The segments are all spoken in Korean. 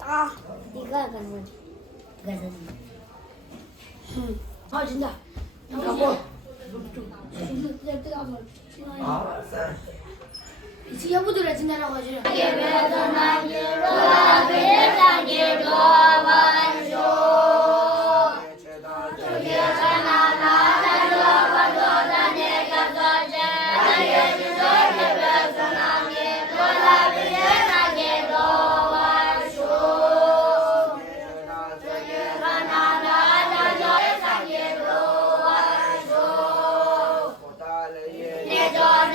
아, 네가 가는 거지. 네가 사는 거. 아, 진짜. 여보. 이 여보들아 진짜라고 하지. 예배도 나기로 나기로 와줘. 저기야 나나 들어봐도 내가 가자. 예배도 예배도 나기로 나기로 와줘. 저기야 나나 나기로 와줘. 내 전에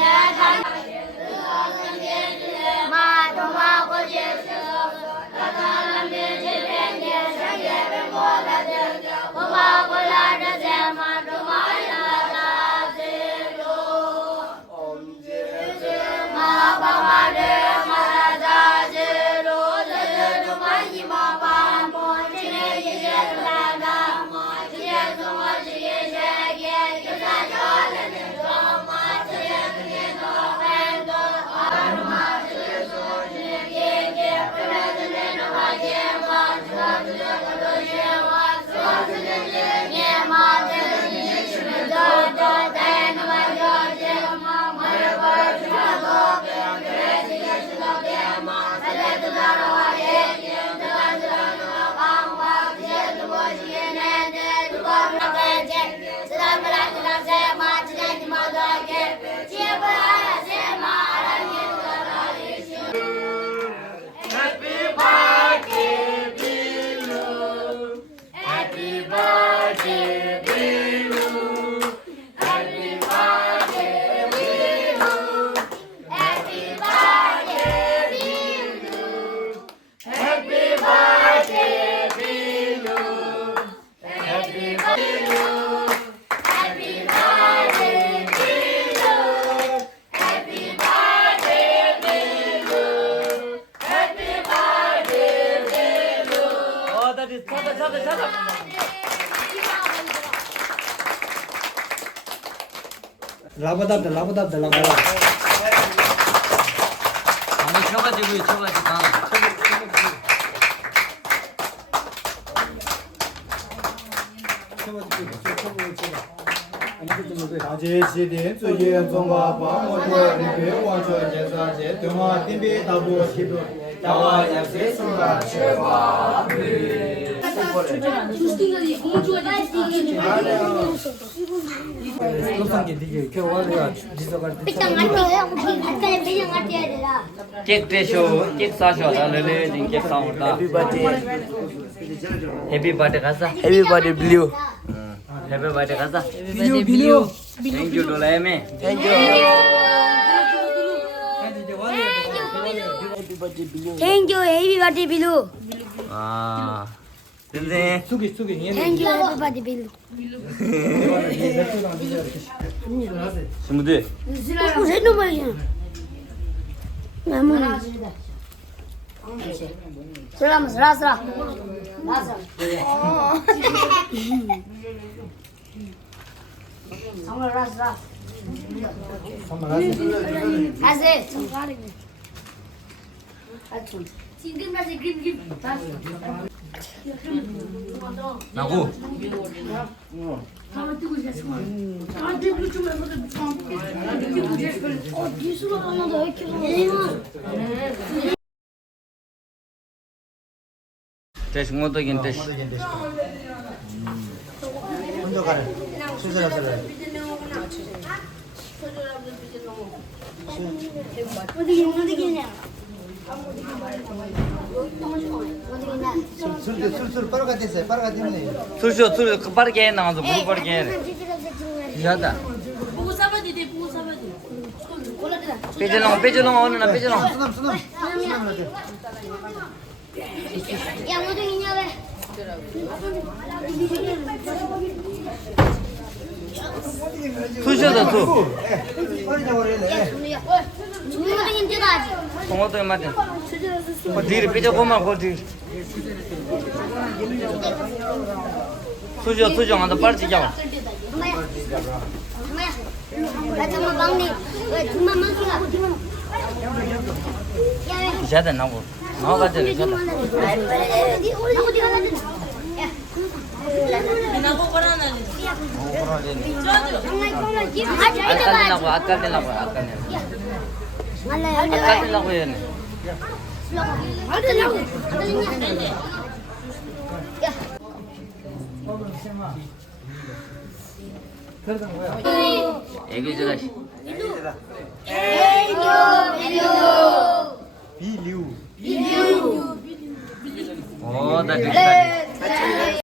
라바답다 라바답다 라바답 한번 쳐가지고 아제시대 주의 종과 방어도 리베 원조 제사제 동아 팀비 다보 시도 자와 약세 성가 최과 스톱상계 되게 겨워가 지서갈 때 केक टेशो केक साशो ले जिन केक साउंडा हैप्पी बर्थडे खासा happy birthday blue happy birthday खासा ब्लू थैंक यू डोला में thank you Thank you, everybody below. 아 근데 수기 Thank you, everybody below. 스무드 Você não vai ir. Vamos. Vamos, rasra. Rasra. Vamos, rasra. Hace. Green, green. 나고 टेस्ट 모더긴 टेस्ट 혼자 가래 수술하세요 어디겠냐? 술 빨아갔댔어요 빨아갔댔네 술 빠르게 나가서 물 빠르게 해 이하다 보고 사봐야 돼. 빼져놓어 오늘 나 빼져놓어 수남 야, 모두 왜? 쑤셔다 쑤 빨리 잡아버리네 중국인 뜯어야지. 송어도 맞아 그 뒤를 빼져보면 그 뒤 수저 한다 빨리 잡아 엄마야. 나 정말 막내. 왜 등만 많기가? Siapa nak? Mau kerja ni siapa? Mau kerja ni. Akal ni nak. Ni. 애기 저가시. 비류. Oh, dah dekat.